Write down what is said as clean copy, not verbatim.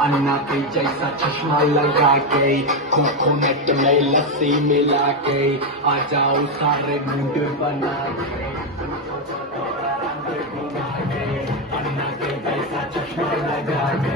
अन्ना के जैसा चश्मा लगा के, कोकोनट में लस्सी मिला के, आ जाओ सारे मूड बना के, अन्ना के जैसा चश्मा लगा के।